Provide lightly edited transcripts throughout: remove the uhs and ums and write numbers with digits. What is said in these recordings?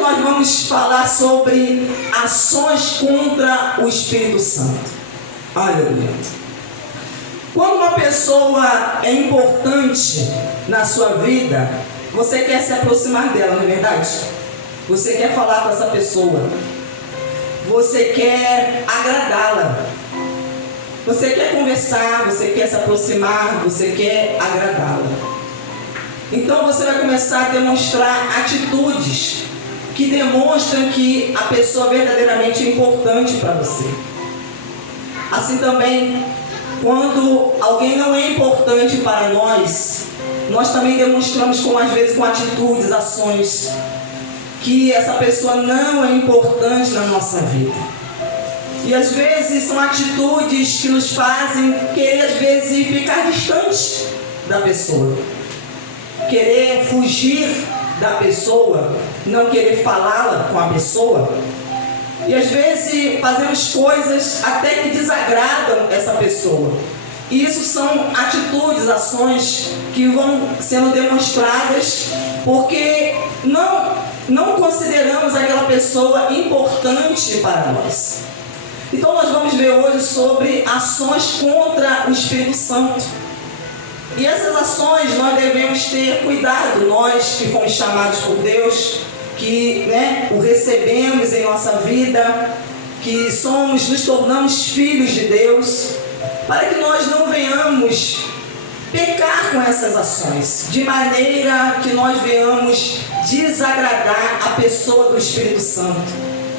nós vamos falar sobre ações contra o Espírito Santo. Aleluia. Quando uma pessoa é importante na sua vida, você quer se aproximar dela, não é verdade? Você quer falar com essa pessoa. Você quer agradá-la. Você quer conversar, você quer se aproximar, você quer agradá-la. Então você vai começar a demonstrar atitudes que demonstram que a pessoa verdadeiramente é importante para você. Assim também, quando alguém não é importante para nós, nós também demonstramos às vezes com atitudes, ações, que essa pessoa não é importante na nossa vida. E às vezes são atitudes que nos fazem querer às vezes ficar distante da pessoa. Querer fugir da pessoa, não querer falá-la com a pessoa. E às vezes fazemos coisas até que desagradam essa pessoa. E isso são atitudes, ações que vão sendo demonstradas porque não consideramos aquela pessoa importante para nós. Então nós vamos ver hoje sobre ações contra o Espírito Santo. E essas ações nós devemos ter cuidado, nós que fomos chamados por Deus, que o recebemos em nossa vida, que nos tornamos filhos de Deus, para que nós não venhamos pecar com essas ações, de maneira que nós venhamos desagradar a pessoa do Espírito Santo,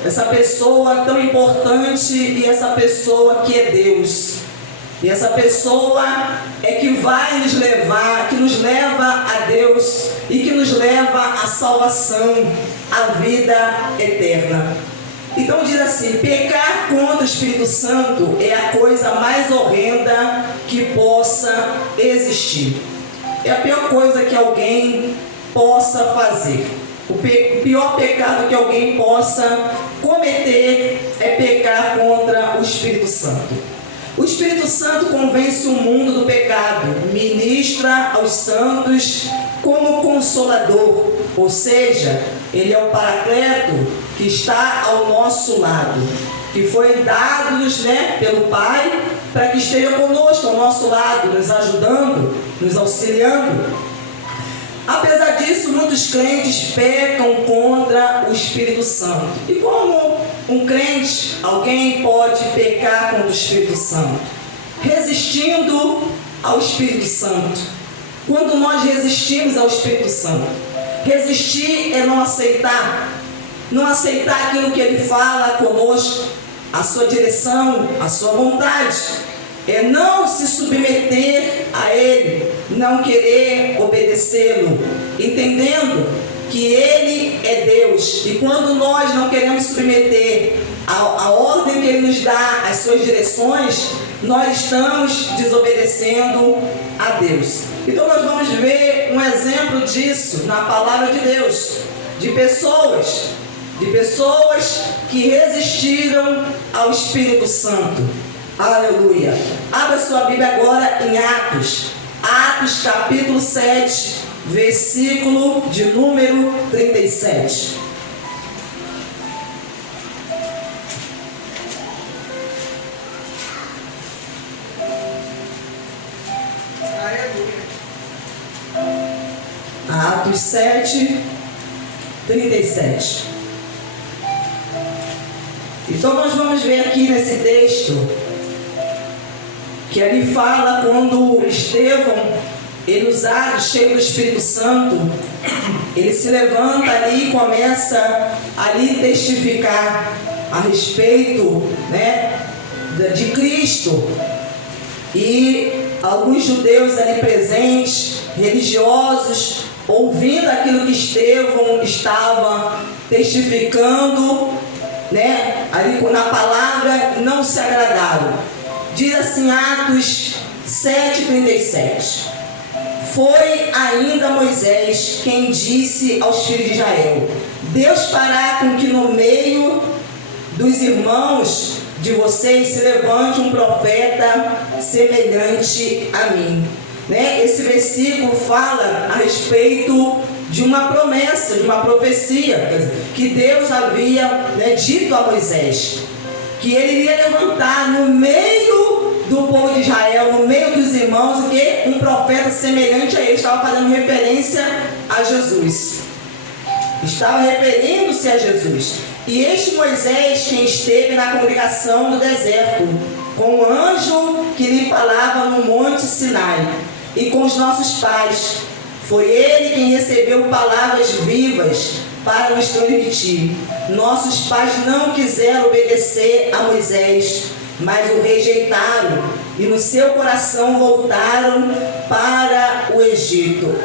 essa pessoa tão importante e essa pessoa que é Deus. E essa pessoa é que vai nos levar, que nos leva a Deus e que nos leva à salvação, à vida eterna. Então diz assim: pecar contra o Espírito Santo é a coisa mais horrenda que possa existir. É a pior coisa que alguém possa fazer. O pior pecado que alguém possa cometer é pecar contra o Espírito Santo. O Espírito Santo convence o mundo do pecado, ministra aos santos como consolador, ou seja, ele é o Paracleto que está ao nosso lado, que foi dado-nos pelo Pai para que esteja conosco ao nosso lado, nos ajudando, nos auxiliando. Apesar disso, muitos crentes pecam contra o Espírito Santo. E como um crente, alguém pode pecar contra o Espírito Santo? Resistindo ao Espírito Santo. Quando nós resistimos ao Espírito Santo, resistir é não aceitar aquilo que Ele fala conosco, a sua direção, a sua vontade. É não se submeter a Ele, não querer obedecê-lo, entendendo que Ele é Deus. E quando nós não queremos submeter a ordem que Ele nos dá, as suas direções, nós estamos desobedecendo a Deus. Então nós vamos ver um exemplo disso na palavra de Deus, de pessoas que resistiram ao Espírito Santo. Aleluia. Abra sua Bíblia agora em Atos capítulo 7, versículo de número 37. Atos 7, 37. Então nós vamos ver aqui nesse texto que ali fala quando Estevão, ele usado, cheio do Espírito Santo, ele se levanta ali e começa ali testificar a respeito de Cristo. E alguns judeus ali presentes, religiosos, ouvindo aquilo que Estevão estava testificando, ali na palavra, não se agradaram. Diz assim, Atos 7,37. Foi ainda Moisés quem disse aos filhos de Israel: Deus fará com que no meio dos irmãos de vocês se levante um profeta semelhante a mim. Esse versículo fala a respeito de uma promessa, de uma profecia que Deus havia dito a Moisés, que ele iria levantar no meio do povo de Israel, no meio dos irmãos, que um profeta semelhante a ele. Estava fazendo referência a Jesus, estava referindo-se a Jesus. E este Moisés, quem esteve na congregação do deserto, com o anjo que lhe falava no monte Sinai, e com os nossos pais, foi ele quem recebeu palavras vivas para nos transmitir. Nossos pais não quiseram obedecer a Moisés, mas o rejeitaram, e no seu coração voltaram para o Egito.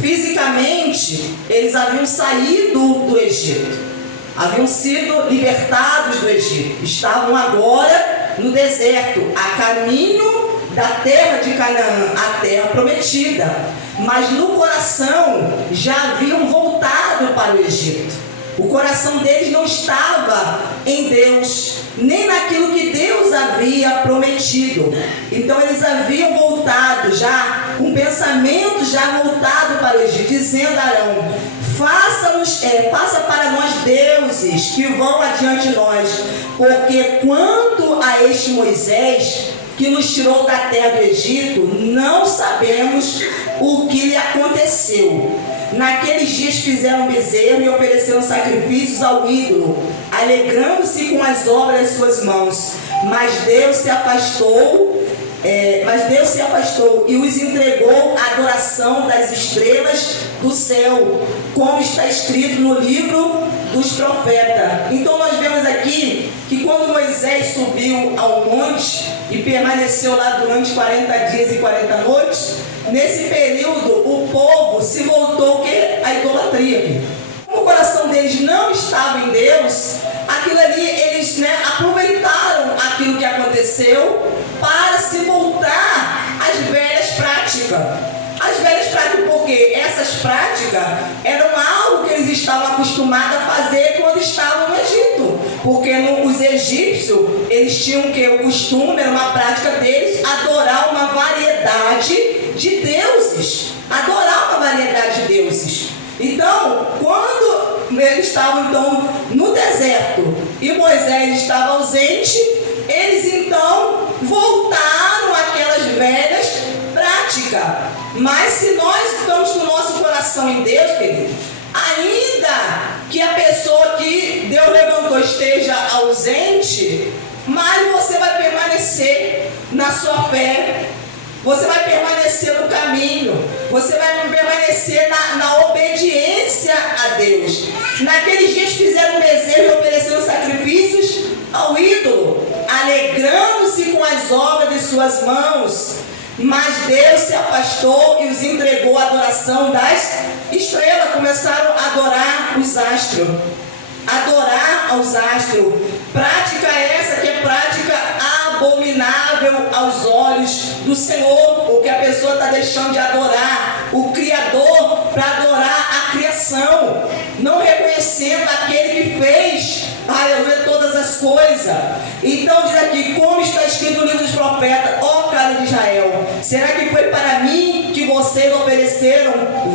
Fisicamente, eles haviam saído do Egito, haviam sido libertados do Egito, estavam agora no deserto, a caminho da terra de Canaã, a terra prometida, mas no coração já haviam voltado para o Egito. O coração deles não estava em Deus, nem naquilo que Deus havia prometido. Então eles haviam voltado já, com pensamento já voltado para o Egito, dizendo a Arão: faça para nós deuses que vão adiante de nós, porque quanto a este Moisés que nos tirou da terra do Egito, não sabemos o que lhe aconteceu. Naqueles dias fizeram um bezerro e ofereceram sacrifícios ao ídolo, alegrando-se com as obras das suas mãos. Mas Deus se afastou e os entregou à adoração das estrelas do céu, como está escrito no livro dos profetas. Então nós vemos aqui que quando Moisés subiu ao monte e permaneceu lá durante 40 dias e 40 noites, nesse período o povo se voltou à idolatria. Como o coração deles não estava em Deus, aquilo ali, eles aproveitaram aquilo que aconteceu para se voltar às velhas práticas. As velhas práticas, porque essas práticas eram algo que eles estavam acostumados a fazer quando estavam no Egito. Porque os egípcios, eles tinham o costume, era uma prática deles, adorar uma variedade de deuses. Adorar uma variedade de deuses. Então, quando eles estavam no deserto e Moisés estava ausente, eles então voltaram àquelas velhas práticas. Mas se nós estamos com o nosso coração em Deus, querido, ainda que a pessoa que Deus levantou esteja ausente, mas você vai permanecer na sua fé, você vai permanecer no caminho, você vai permanecer na obediência a Deus. Naqueles dias fizeram um bezerro e ofereceram sacrifícios ao ídolo, alegrando-se com as obras de suas mãos. Mas Deus se afastou e os entregou à adoração das estrelas. Começaram a adorar os astros. Adorar aos astros. Prática essa que é prática abominável aos olhos do Senhor, porque a pessoa está deixando de adorar o Criador para adorar a criação, não reconhecendo aquele que fez, aleluia, todas as coisas. Então diz aqui, como está escrito no livro dos profetas: ó casa de Israel, será que foi para mim que vocês ofereceram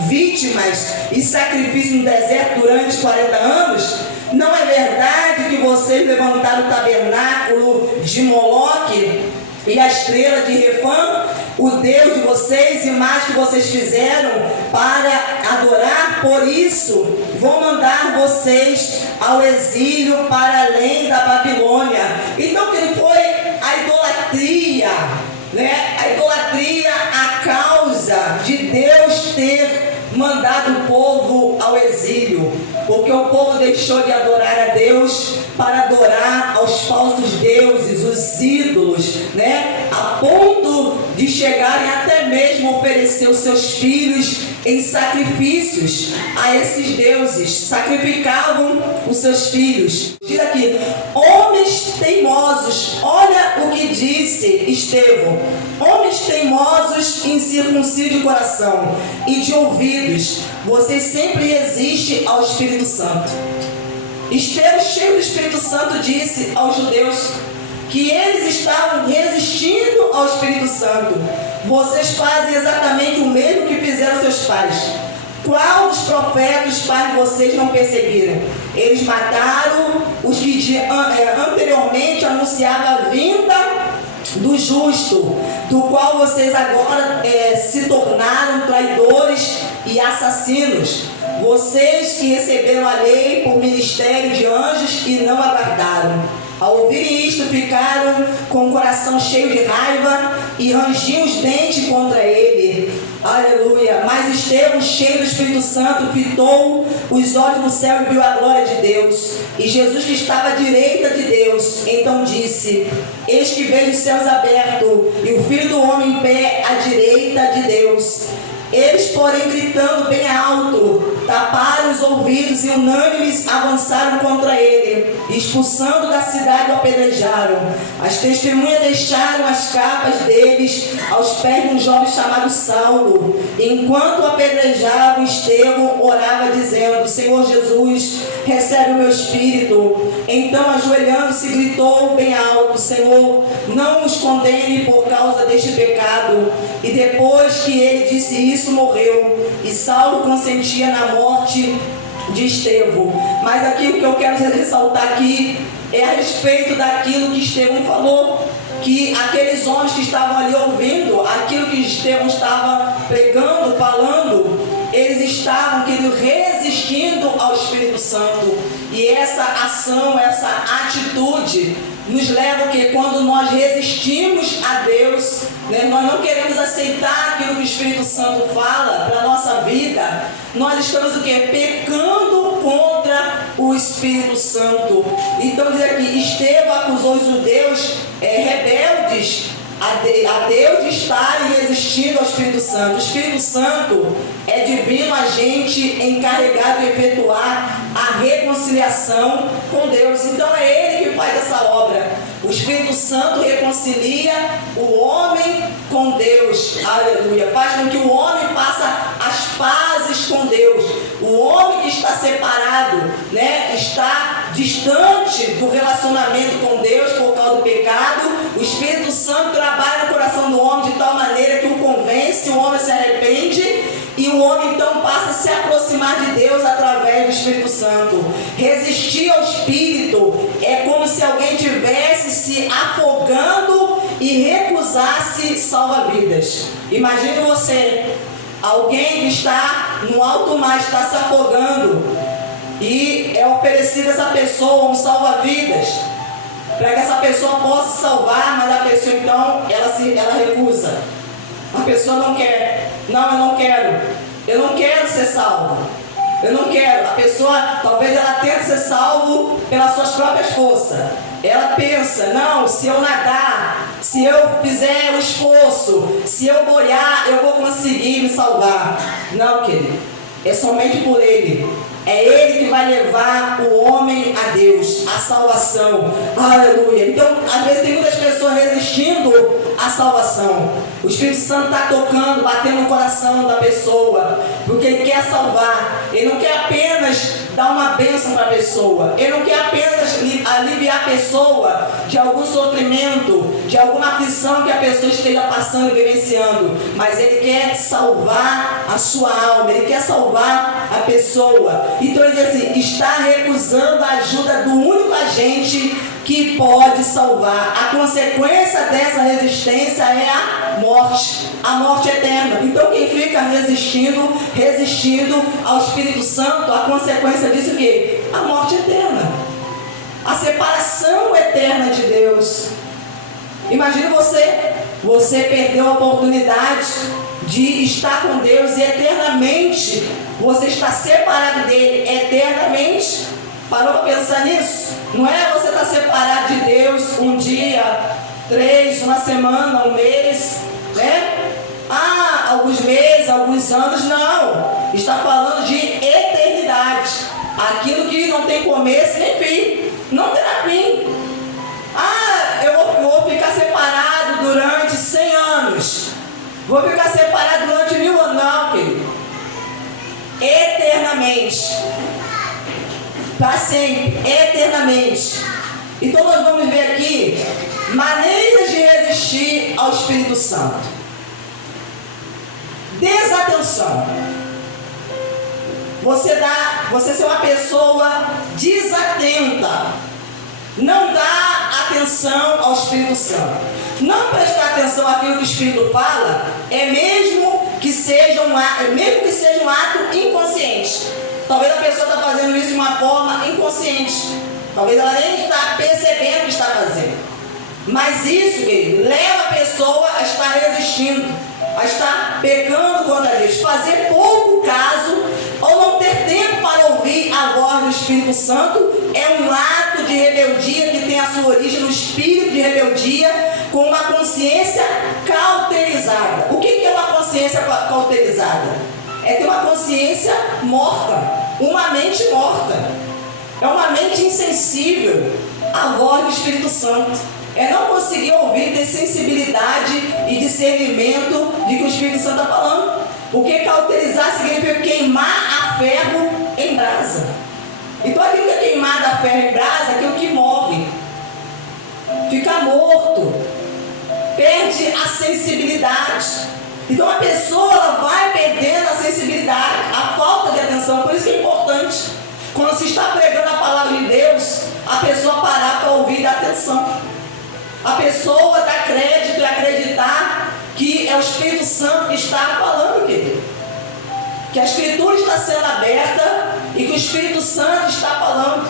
vítimas e sacrifícios no deserto durante 40 anos? Não é verdade que vocês levantaram o tabernáculo de Moloque e a estrela de Refã, o Deus de vocês, e mais que vocês fizeram para adorar? Por isso vou mandar vocês ao exílio para além da Babilônia. Então que foi a idolatria, a idolatria a causa de Deus ter mandado o povo ao exílio, porque o povo deixou de adorar a Deus para adorar aos falsos deuses, os ídolos, a ponto de chegarem até mesmo oferecer os seus filhos em sacrifícios a esses deuses. Sacrificavam os seus filhos. Diz aqui, homens teimosos, olha o que disse Estevão: homens teimosos, incircuncisos de coração e de ouvidos, vocês sempre resistem ao Espírito Santo. Estevão, cheio do Espírito Santo, disse aos judeus que eles estavam resistindo ao Espírito Santo. Vocês fazem exatamente o mesmo que fizeram seus pais. qual dos profetas pais de vocês não perseguiram? Eles mataram os que anteriormente anunciavam a vinda do justo, do qual vocês agora se tornaram traidores e assassinos. Vocês que receberam a lei por ministério de anjos e não aguardaram. Ao ouvir isto, ficaram com o coração cheio de raiva e rangiam os dentes contra ele. Aleluia. Mas Estevão, cheio do Espírito Santo, fitou os olhos no céu e viu a glória de Deus. E Jesus, que estava à direita de Deus, então disse: eis que vejo os céus abertos e o Filho do Homem em pé à direita de Deus. Eles, porém, gritando bem alto, taparam os ouvidos e unânimes avançaram contra ele, expulsando da cidade o apedrejaram. As testemunhas deixaram as capas deles aos pés de um jovem chamado Saulo. Enquanto o apedrejavam, Estevão orava dizendo: Senhor Jesus, recebe o meu espírito. Então, ajoelhando-se, gritou bem alto: Senhor, não os condene por causa deste pecado. E depois que ele disse isso, morreu. E Saulo consentia na morte de Estevão. Mas aqui o que eu quero ressaltar aqui é a respeito daquilo que Estevão falou, que aqueles homens que estavam ali ouvindo aquilo que Estevão estava pregando, falando, eles estavam resistindo ao Espírito Santo. E essa ação, essa atitude nos leva que quando nós resistimos a Deus, nós não queremos aceitar aquilo que o Espírito Santo fala para a nossa vida, nós estamos pecando contra o Espírito Santo. Então diz aqui, Estevão acusou os judeus rebeldes a Deus de estarem resistindo ao Espírito Santo. O Espírito Santo é divino agente encarregado de efetuar a reconciliação com Deus. Então é Ele que faz essa obra. O Espírito Santo reconcilia o homem com Deus. Aleluia. Faz com que o homem faça as pazes com Deus. O homem que está separado, está distante do relacionamento com Deus por causa do pecado, o Espírito Santo trabalha no coração do homem de tal maneira que o convence, o homem se arrepende e o homem então passa a se aproximar de Deus através do Espírito Santo. Resistir ao Espírito é como se alguém tivesse se afogando e recusasse salva-vidas. Imagine você, alguém que está no alto mar, está se afogando, e é oferecido a essa pessoa um salva-vidas para que essa pessoa possa salvar, mas a pessoa então ela recusa. A pessoa não quer. Não, eu não quero. Eu não quero ser salvo. Eu não quero. A pessoa, talvez ela tente ser salvo pelas suas próprias forças. Ela pensa: não, se eu nadar, se eu fizer o esforço, se eu molhar, eu vou conseguir me salvar. Não, querido. É somente por Ele. É Ele que vai levar o homem a Deus, a salvação. Aleluia. Então, às vezes tem muitas pessoas resistindo à salvação. O Espírito Santo está tocando, batendo no coração da pessoa, porque Ele quer salvar. Ele não quer apenas dar uma bênção para a pessoa. Ele não quer apenas aliviar a pessoa de algum sofrimento, de alguma aflição que a pessoa esteja passando e vivenciando. Mas Ele quer salvar a sua alma. Ele quer salvar a pessoa. Então ele diz assim: está recusando a ajuda do único agente que pode salvar. A consequência dessa resistência é a morte eterna. Então quem fica resistindo ao Espírito Santo, a consequência disso é o quê? A morte eterna, a separação eterna de Deus. Imagine você perdeu a oportunidade de estar com Deus e eternamente você está separado dele eternamente. Parou para pensar nisso? Não é você estar separado de Deus um dia, 3, uma semana, um mês, alguns meses, alguns anos. Não, está falando de eternidade. Aquilo que não tem começo nem fim, não terá fim. Eu vou ficar separado durante 100 anos, vou ficar separado durante 1000 anos. Não, querido. Eternamente, para sempre, eternamente. Então nós vamos ver aqui maneiras de resistir ao Espírito Santo. Desatenção. você ser uma pessoa desatenta, não dá atenção ao Espírito Santo. Não prestar atenção àquilo que o Espírito fala mesmo que seja um ato inconsciente. Talvez a pessoa está fazendo isso de uma forma inconsciente. Talvez ela nem está percebendo o que está fazendo. Mas isso, querido, leva a pessoa a estar resistindo, a estar pecando contra Deus, fazer pouco caso ou não ter tempo para ouvir a voz do Espírito Santo. É um ato de rebeldia que tem a sua origem no espírito de rebeldia, com uma consciência cauterizada. O que é uma consciência cauterizada? É ter uma consciência morta, uma mente morta. É uma mente insensível à voz do Espírito Santo. É não conseguir ouvir, ter sensibilidade e discernimento de que o Espírito Santo está falando. Porque cauterizar significa queimar a ferro em brasa. Então aquilo que é queimado a ferro em brasa é aquilo que morre, fica morto, perde a sensibilidade. Então a pessoa ela vai perdendo a sensibilidade, a falta de atenção. Por isso que é importante, quando se está pregando a palavra de Deus, a pessoa parar para ouvir e dar atenção. A pessoa dar crédito e acreditar que é o Espírito Santo que está falando, querido. Que a Escritura está sendo aberta e que o Espírito Santo está falando.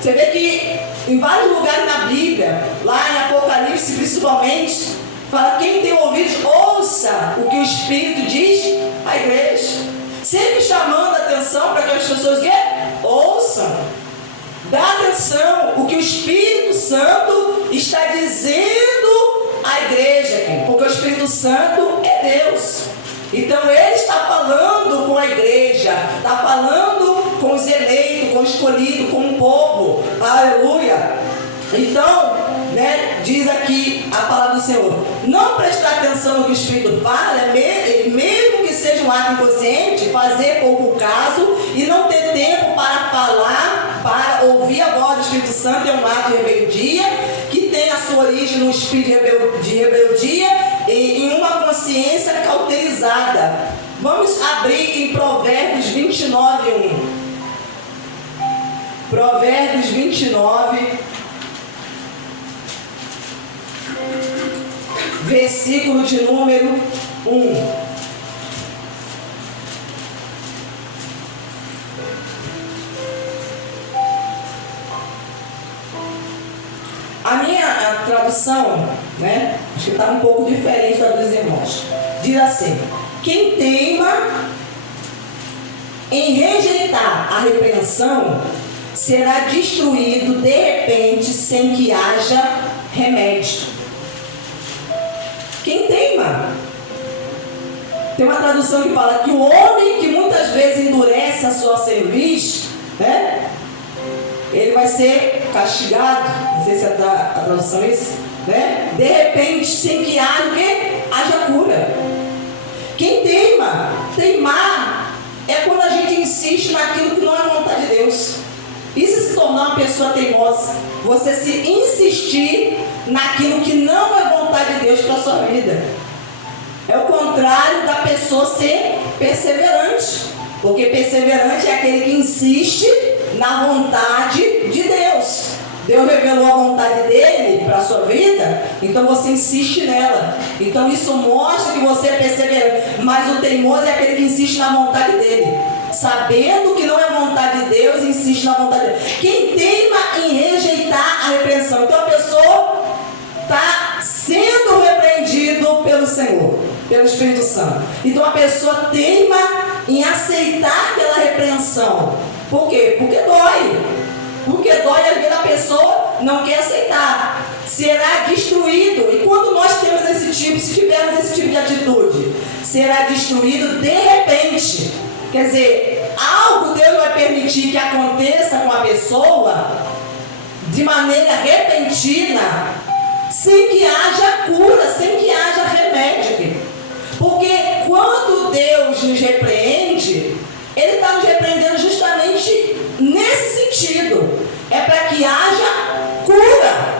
Você vê que em vários lugares na Bíblia, lá em Apocalipse principalmente, fala: quem tem ouvidos, ouça o que o Espírito diz à igreja. Sempre chamando a atenção para que as pessoas ouçam. Dá atenção o que o Espírito Santo está dizendo à igreja, porque o Espírito Santo é Deus. Então ele está falando com a igreja, está falando com os eleitos, com os escolhidos, com o povo. Aleluia! Então, diz aqui a palavra do Senhor: não prestar atenção no que o Espírito fala, mesmo que seja um ato inconsciente, fazer pouco caso e não ter tempo para falar, para ouvir a voz do Espírito Santo, é um ato de rebeldia, que tem a sua origem no espírito de rebeldia e em uma consciência cauterizada. Vamos abrir em Provérbios 29, 1. Provérbios 29, versículo de número 1. A minha tradução, acho que está um pouco diferente da dos irmãos. Diz assim: quem teima em rejeitar a repreensão será destruído de repente sem que haja remédio. Quem teima. Tem uma tradução que fala que o homem que muitas vezes endurece a sua cerviz, ele vai ser castigado. Não sei se é a tradução é isso, de repente, sem que haja cura. Quem teimar é quando a gente insiste naquilo que não é vontade de Deus. Isso é se tornar uma pessoa teimosa. Você se insistir naquilo que não é vontade de Deus para a sua vida. É o contrário da pessoa ser perseverante. Porque perseverante é aquele que insiste na vontade de Deus. Deus revelou a vontade dele para a sua vida, então você insiste nela. Então isso mostra que você é perseverante. Mas o teimoso é aquele que insiste na vontade dele, sabendo que não é vontade de Deus, insiste na vontade dele. Quem teima em rejeitar a repreensão, então a pessoa está sendo repreendido pelo Senhor, pelo Espírito Santo. Então a pessoa teima em aceitar aquela repreensão. Por quê? Porque dói. Porque dói, às vezes a pessoa não quer aceitar. Será destruído. E quando nós temos se tivermos esse tipo de atitude, será destruído de repente. Quer dizer, algo Deus vai permitir que aconteça com a pessoa de maneira repentina, sem que haja cura, sem que haja remédio. Porque quando Deus nos repreende, Ele está nos repreendendo justamente nesse sentido. É para que haja cura.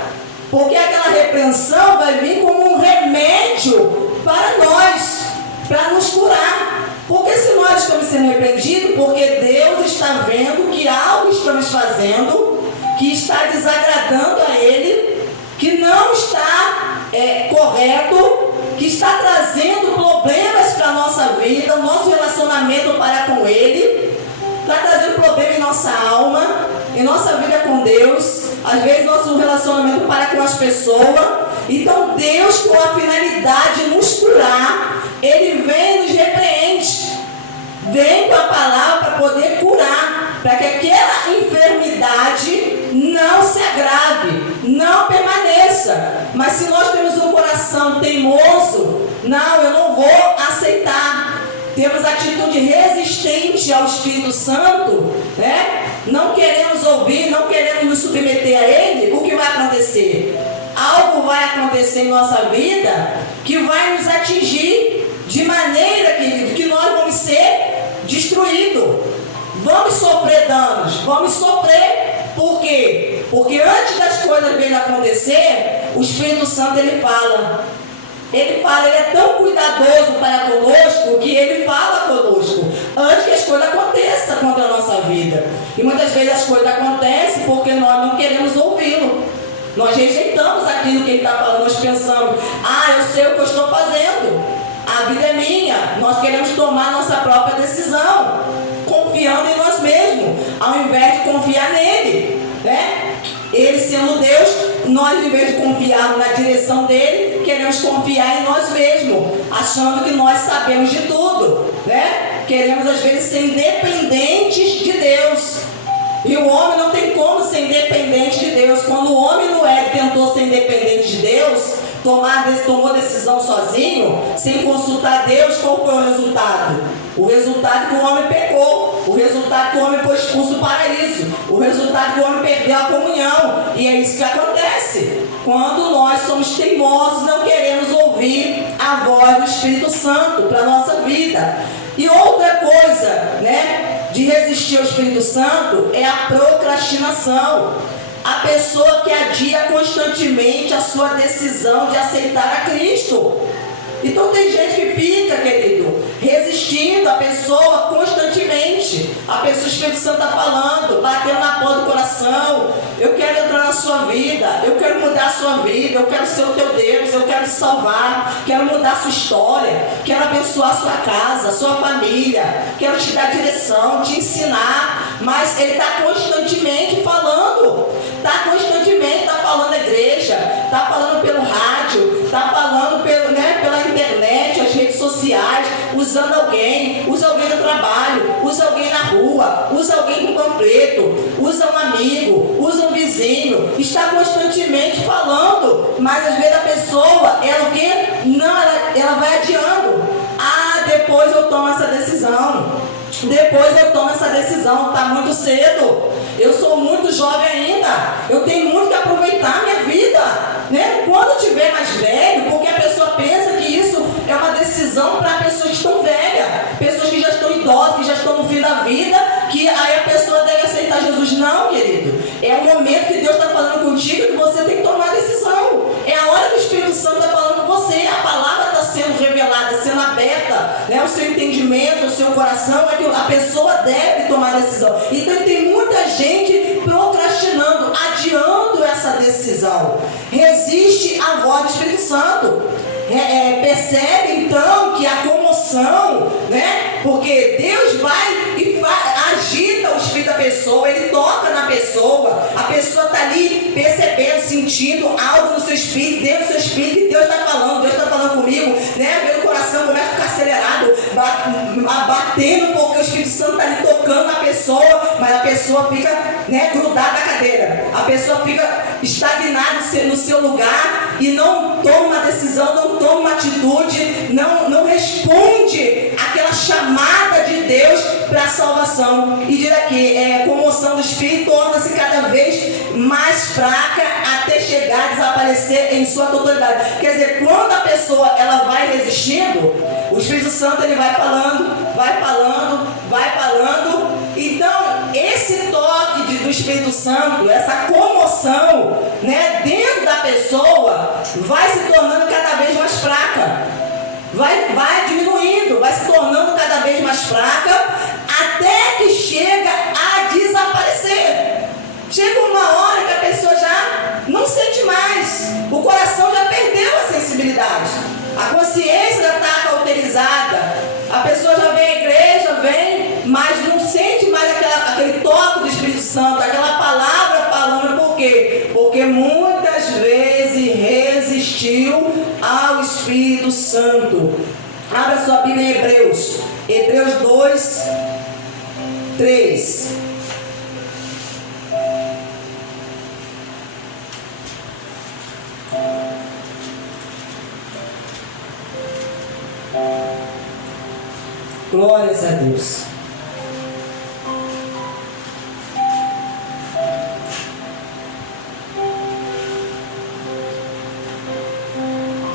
Porque aquela repreensão vai vir como um remédio para nós, para nos curar. Porque se nós estamos sendo repreendido porque Deus está vendo que algo estamos fazendo que está desagradando a Ele, que não está correto, que está trazendo problemas para a nossa vida, o nosso relacionamento para com Ele, está trazendo problema em nossa alma, em nossa vida com Deus, às vezes nosso relacionamento para com as pessoas. Então Deus, com a finalidade de nos curar, Ele vem e nos repreende, vem com a palavra para poder curar, para que aquela enfermidade não se agrave, não permaneça. Mas se nós temos um coração teimoso, não, eu não vou aceitar, temos atitude resistente ao Espírito Santo, né? Não queremos ouvir, não queremos nos submeter a Ele, o que vai acontecer? Algo vai acontecer em nossa vida que vai nos atingir de maneira, querido, que nós vamos ser destruídos, vamos sofrer danos, vamos sofrer. Por quê? Porque antes das coisas bem acontecer, o Espírito Santo ele é tão cuidadoso para conosco que ele fala conosco antes que as coisas aconteçam contra a nossa vida. E muitas vezes as coisas acontecem porque nós não queremos ouvi-lo. Nós rejeitamos aquilo que ele está falando, nós pensamos, eu sei o que eu estou fazendo, a vida é minha, nós queremos tomar nossa própria decisão, confiando em nós mesmos, ao invés de confiar nele, né? Ele sendo Deus, nós, em vez de confiar na direção dele, queremos confiar em nós mesmos, achando que nós sabemos de tudo, né? Queremos às vezes ser independentes de Deus. E o homem não tem como ser independente de Deus. Quando o homem Noé tentou ser independente de Deus, tomou decisão sozinho, sem consultar Deus, qual foi o resultado? O resultado que o homem pecou, o resultado que o homem foi expulso do paraíso, o resultado que o homem perdeu a comunhão. E é isso que acontece quando nós somos teimosos, não queremos ouvir a voz do Espírito Santo para a nossa vida. E outra coisa, né, de resistir ao Espírito Santo é a procrastinação. A pessoa que adia constantemente a sua decisão de aceitar a Cristo. Então tem gente que fica, querido, resistindo a pessoa constantemente. A pessoa, o Espírito Santo está falando, batendo na porta do coração. Eu quero entrar na sua vida, eu quero mudar a sua vida, eu quero ser o teu Deus, eu quero te salvar, quero mudar a sua história, quero abençoar a sua casa, a sua família, quero te dar direção, te ensinar. Mas ele está constantemente falando, está falando na igreja, está falando pelo rádio, está falando pela internet, as redes sociais, usando alguém, usa alguém no trabalho, usa alguém na rua, usa alguém com panfleto, usa um amigo, usa um vizinho, está constantemente falando, mas às vezes a pessoa, ela o quê? Não, ela vai adiando. Depois eu tomo essa decisão. Está muito cedo. Eu sou muito jovem ainda. Eu tenho muito que aproveitar a minha vida, né? Quando eu tiver mais velho, porque a pessoa pensa que isso é uma decisão para pessoas que estão velhas, pessoas que já estão idosas, que já estão no fim da vida, que aí a pessoa deve aceitar Jesus. Não, querido. É o momento que Deus está falando contigo que você tem que tomar a decisão. É a hora que o Espírito Santo está falando com você. A palavra está sendo revelada, sendo aberta, né? O seu entendimento, o seu coração, é que a pessoa deve tomar a decisão. Então tem muita gente procrastinando, adiando essa decisão. Resiste à voz do Espírito Santo. Percebe então que a comoção, né? Porque Deus vai e agita o espírito da pessoa, ele toca na pessoa, a pessoa está ali percebendo, sentindo algo no seu espírito, dentro do seu espírito, que Deus está falando comigo, né? Vendo o coração começa a ficar acelerado, batendo, porque o Espírito Santo está ali tocando na pessoa, mas a pessoa fica, né, grudada na cadeira, a pessoa fica estagnada no seu lugar e não toma uma decisão, não toma uma atitude, não responde aquela chamada de Deus para a salvação. E diz aqui, comoção do Espírito torna-se cada vez mais fraca até chegar a desaparecer em sua totalidade. Quer dizer, quando a pessoa ela vai resistindo, o Espírito Santo ele vai falando. Então, esse toque do Espírito Santo, essa comoção, né, dentro da pessoa, vai se tornando cada vez mais fraca. vai diminuindo, vai se tornando cada vez mais fraca, até que chega a desaparecer. Chega uma hora que a pessoa já não sente mais, o coração já perdeu a sensibilidade, a consciência já está cauterizada, a pessoa já vem à igreja, mas não sente mais aquele toque do Espírito Santo, aquela palavra falando. Por quê? Porque muitas vezes resistiu ao Espírito Santo. Abra sua Bíblia em Hebreus 2, 3. Glórias a Deus.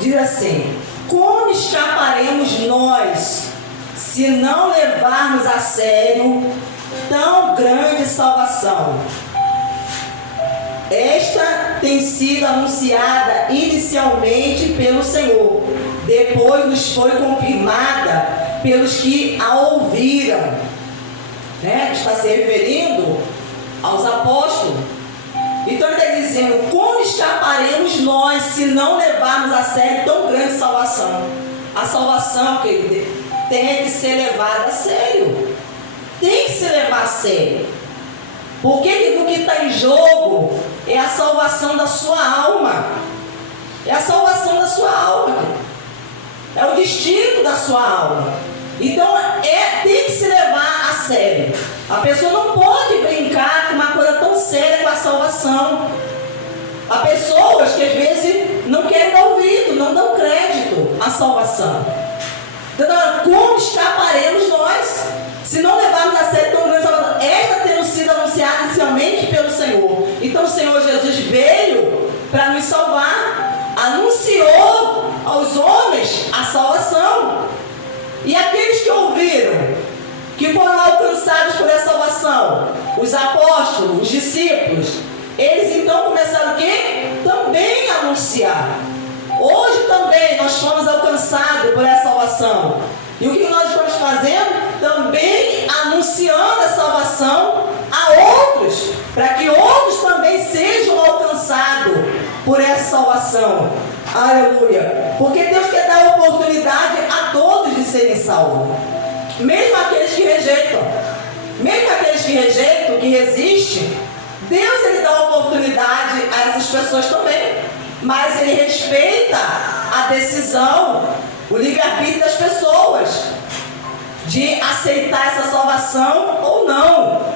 Diz assim: como escaparemos nós se não levarmos a sério tão grande salvação? Esta tem sido anunciada inicialmente pelo Senhor, depois nos foi confirmada pelos que a ouviram. Está se referindo aos apóstolos. Então ele está dizendo: como escaparemos nós se não levarmos a sério tão grande salvação? A salvação, querido, tem que ser levada a sério. Tem que se levar a sério. Porque o que está em jogo é a salvação da sua alma. É a salvação da sua alma. É o destino da sua alma. Então tem que se levar a sério. A pessoa não pode brincar com uma coisa tão séria com a salvação. Há pessoas que às vezes não querem dar ouvido, não dão crédito à salvação. Então, como escaparemos nós se não levarmos a sério tão grande salvação? Esta tendo sido anunciada inicialmente pelo Senhor. Então o Senhor Jesus veio para nos salvar, anunciou aos homens a salvação. E aqueles que ouviram, que foram alcançados por essa salvação, os apóstolos, os discípulos, eles então começaram o quê? Também a anunciar. Hoje também nós fomos alcançados por essa salvação. E o que nós estamos fazendo? Também anunciando a salvação a outros, para que outros também sejam alcançados por essa salvação. Aleluia. Porque Deus quer dar oportunidade a todos de serem salvos. Mesmo aqueles que rejeitam. Mesmo aqueles que rejeitam, que resistem, Deus ele dá oportunidade a essas pessoas também. Mas ele respeita a decisão, o livre-arbítrio das pessoas de aceitar essa salvação ou não.